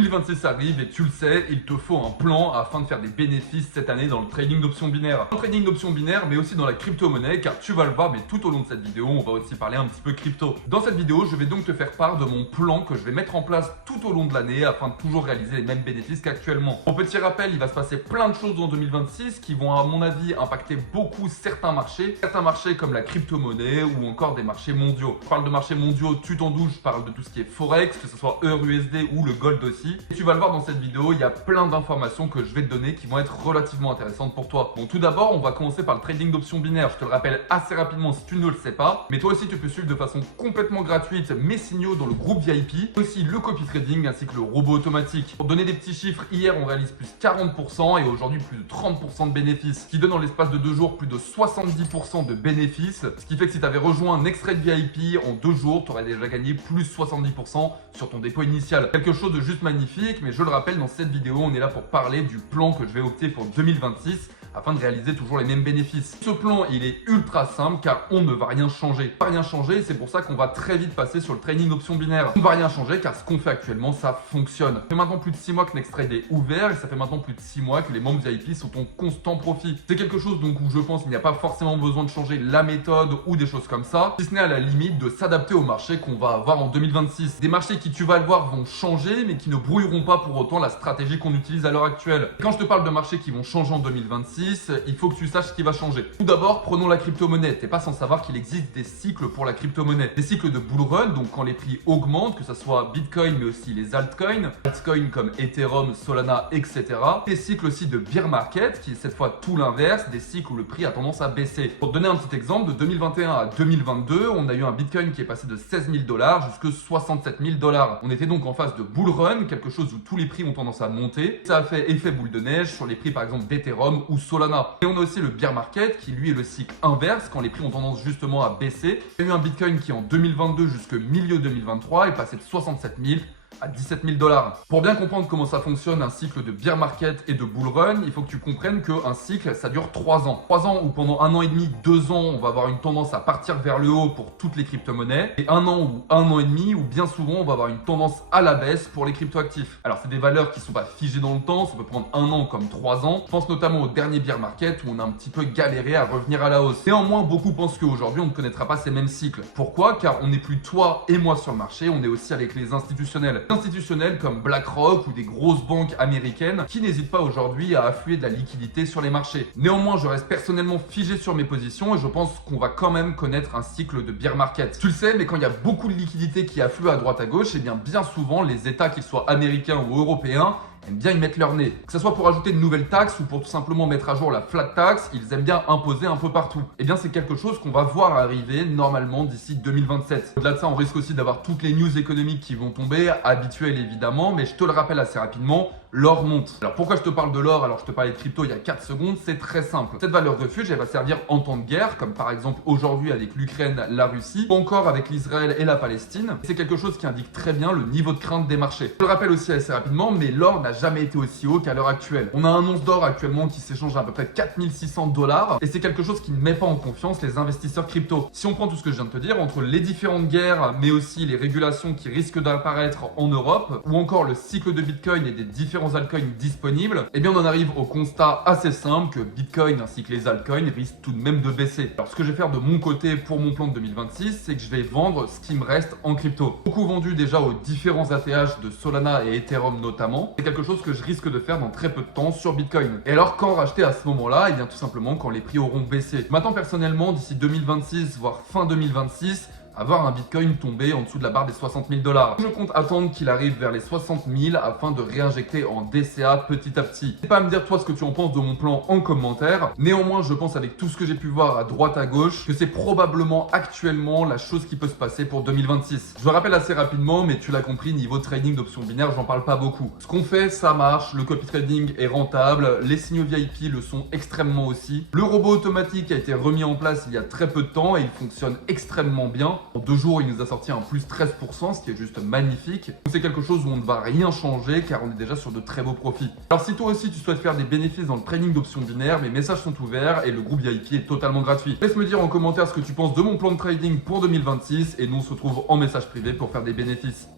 2026 arrive et tu le sais, il te faut un plan afin de faire des bénéfices cette année dans le trading d'options binaires. Dans le trading d'options binaires, mais aussi dans la crypto-monnaie, car tu vas le voir, mais tout au long de cette vidéo, on va aussi parler un petit peu crypto. Dans cette vidéo, je vais donc te faire part de mon plan que je vais mettre en place tout au long de l'année afin de toujours réaliser les mêmes bénéfices qu'actuellement. Pour petit rappel, il va se passer plein de choses en 2026 qui vont, à mon avis, impacter beaucoup certains marchés comme la crypto-monnaie ou encore des marchés mondiaux. Je parle de marchés mondiaux, tu t'en doutes, je parle de tout ce qui est Forex, que ce soit EURUSD ou le Gold aussi. Et tu vas le voir dans cette vidéo, il y a plein d'informations que je vais te donner qui vont être relativement intéressantes pour toi. Bon, tout d'abord, on va commencer par le trading d'options binaires. Je te le rappelle assez rapidement si tu ne le sais pas. Mais toi aussi, tu peux suivre de façon complètement gratuite mes signaux dans le groupe VIP. Aussi le copy trading ainsi que le robot automatique. Pour donner des petits chiffres, hier, on réalise plus 40% et aujourd'hui plus de 30% de bénéfices. Ce qui donne en l'espace de 2 jours plus de 70% de bénéfices. Ce qui fait que si tu avais rejoint un extrait de VIP en 2 jours, tu aurais déjà gagné plus 70% sur ton dépôt initial. Quelque chose de juste magnifique, mais je le rappelle, dans cette vidéo, on est là pour parler du plan que je vais opter pour 2026 afin de réaliser toujours les mêmes bénéfices. Ce plan, il est ultra simple car on ne va rien changer. On ne va rien changer et c'est pour ça qu'on va très vite passer sur le trading d'options binaires. On ne va rien changer car ce qu'on fait actuellement, ça fonctionne. Ça fait maintenant plus de 6 mois que Nexttrade est ouvert et ça fait maintenant plus de 6 mois que les membres VIP sont en constant profit. C'est quelque chose donc où je pense qu'il n'y a pas forcément besoin de changer la méthode ou des choses comme ça, si ce n'est à la limite de s'adapter au marché qu'on va avoir en 2026. Des marchés qui, tu vas le voir, vont changer mais qui ne brouilleront pas pour autant la stratégie qu'on utilise à l'heure actuelle. Et quand je te parle de marchés qui vont changer en 2026, il faut que tu saches ce qui va changer. Tout d'abord, prenons la crypto-monnaie. T'es pas sans savoir qu'il existe des cycles pour la crypto-monnaie. Des cycles de bull run, donc quand les prix augmentent, que ce soit Bitcoin mais aussi les altcoins comme Ethereum, Solana, etc. Des cycles aussi de bear market, qui est cette fois tout l'inverse, des cycles où le prix a tendance à baisser. Pour te donner un petit exemple, de 2021 à 2022, on a eu un Bitcoin qui est passé de 16 000 $ jusqu'à 67 000 $. On était donc en phase de bull run, quelque chose où tous les prix ont tendance à monter. Ça a fait effet boule de neige sur les prix par exemple d'Ethereum ou Solana. Et on a aussi le bear market qui lui est le cycle inverse quand les prix ont tendance justement à baisser. Il y a eu un Bitcoin qui en 2022 jusqu'au milieu 2023 est passé de 67 000 à 17 000 $. Pour bien comprendre comment ça fonctionne un cycle de bear market et de bull run, il faut que tu comprennes qu'un cycle, ça dure 3 ans. 3 ans où pendant 1 an et demi, 2 ans, on va avoir une tendance à partir vers le haut pour toutes les crypto-monnaies. Et 1 an ou 1 an et demi où bien souvent, on va avoir une tendance à la baisse pour les crypto-actifs. Alors, c'est des valeurs qui ne sont pas figées dans le temps. Ça peut prendre 1 an comme 3 ans. Je pense notamment au dernier bear market où on a un petit peu galéré à revenir à la hausse. Néanmoins, beaucoup pensent qu'aujourd'hui, on ne connaîtra pas ces mêmes cycles. Pourquoi? Car on n'est plus toi et moi sur le marché. On est aussi avec les institutionnels. Institutionnels comme BlackRock ou des grosses banques américaines qui n'hésitent pas aujourd'hui à affluer de la liquidité sur les marchés. Néanmoins, je reste personnellement figé sur mes positions et je pense qu'on va quand même connaître un cycle de bear market. Tu le sais, mais quand il y a beaucoup de liquidités qui affluent à droite à gauche, et bien souvent les États, qu'ils soient américains ou européens, aiment bien y mettre leur nez. Que ce soit pour ajouter de nouvelles taxes ou pour tout simplement mettre à jour la flat tax, ils aiment bien imposer un peu partout. Et bien c'est quelque chose qu'on va voir arriver normalement d'ici 2027. Au-delà de ça, on risque aussi d'avoir toutes les news économiques qui vont tomber, habituelles évidemment, mais je te le rappelle assez rapidement, l'or monte. Alors pourquoi je te parle de l'or alors je te parlais de crypto il y a 4 secondes? C'est très simple. Cette valeur refuge, elle va servir en temps de guerre, comme par exemple aujourd'hui avec l'Ukraine, la Russie, ou encore avec l'Israël et la Palestine. C'est quelque chose qui indique très bien le niveau de crainte des marchés. Je le rappelle aussi assez rapidement, mais l'or n'a jamais été aussi haut qu'à l'heure actuelle. On a un once d'or actuellement qui s'échange à peu près 4600 $, et c'est quelque chose qui ne met pas en confiance les investisseurs crypto. Si on prend tout ce que je viens de te dire, entre les différentes guerres, mais aussi les régulations qui risquent d'apparaître en Europe, ou encore le cycle de Bitcoin et des différents altcoins disponibles, eh bien on en arrive au constat assez simple que Bitcoin ainsi que les altcoins risquent tout de même de baisser. Alors ce que je vais faire de mon côté pour mon plan de 2026, c'est que je vais vendre ce qui me reste en crypto. Beaucoup vendu déjà aux différents ATH de Solana et Ethereum notamment. C'est quelque chose que je risque de faire dans très peu de temps sur Bitcoin. Et alors quand racheter à ce moment-là? Eh bien tout simplement quand les prix auront baissé. Maintenant personnellement, d'ici 2026 voire fin 2026, avoir un Bitcoin tombé en dessous de la barre des 60 000 $. Je compte attendre qu'il arrive vers les 60 000 afin de réinjecter en DCA petit à petit. N'hésite pas à me dire toi ce que tu en penses de mon plan en commentaire. Néanmoins, je pense avec tout ce que j'ai pu voir à droite à gauche que c'est probablement actuellement la chose qui peut se passer pour 2026. Je le rappelle assez rapidement, mais tu l'as compris, niveau trading d'options binaires, j'en parle pas beaucoup. Ce qu'on fait, ça marche, le copy trading est rentable, les signaux VIP le sont extrêmement aussi. Le robot automatique a été remis en place il y a très peu de temps et il fonctionne extrêmement bien. En 2 jours, il nous a sorti un plus 13%, ce qui est juste magnifique. C'est quelque chose où on ne va rien changer car on est déjà sur de très beaux profits. Alors si toi aussi tu souhaites faire des bénéfices dans le trading d'options binaires, mes messages sont ouverts et le groupe VIP est totalement gratuit. Laisse me dire en commentaire ce que tu penses de mon plan de trading pour 2026 et nous on se retrouve en message privé pour faire des bénéfices.